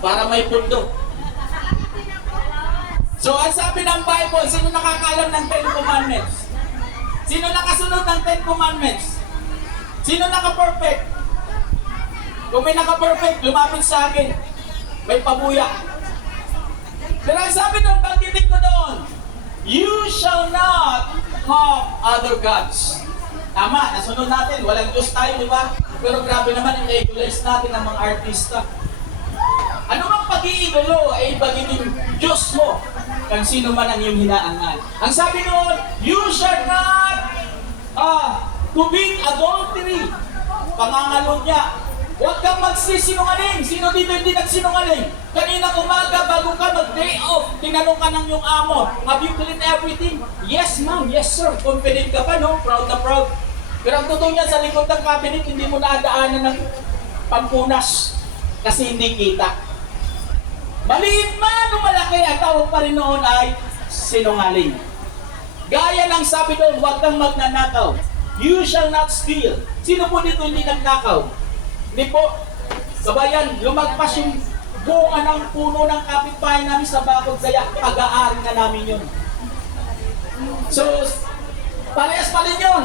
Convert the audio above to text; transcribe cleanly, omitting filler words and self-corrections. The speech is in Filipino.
para may pundo. So, ang sabi ng Bible, sino nakakaalam ng 10 Commandments? Sino nakasunod ng 10 Commandments? Sino naka-perfect? Kung may naka-perfect, lumapit sa akin. May pabuya. Pero ang sabi doon, banggitin ko doon, you shall not have other gods. Tama, nasunod natin. Walang Diyos tayo, di ba? Pero grabe naman, i-regularize natin ang mga artista. Ano mang pag-iigulo ay bagiging Diyos mo kung sino man ang iyong hinaangal. Ang sabi noon, you shall not commit adultery. Pangangalo niya, huwag kang magsisinungaling. Sino dito hindi nagsinungaling? Kanina umaga, bago ka mag-day off, tinanong ka ng iyong amo, have you cleaned everything? Yes ma'am, yes sir. Confident ka pa, no? Proud na proud. Pero ang totoo niya, sa likod ng cabinet, hindi mo nadaanan ng pampunas kasi hindi kita. Maliit man o malaki, ang tawag pa rin noon ay sinungaling. Gaya ng sabi doon, huwag kang magnanakaw. You shall not steal. Sino po dito hindi nagnakaw? Hindi po. Kabayan, lumagpas yung bunga ng puno ng kapitbahay namin sa bakod, kaya pag-aari na namin yun. So, parehas pa rin yun.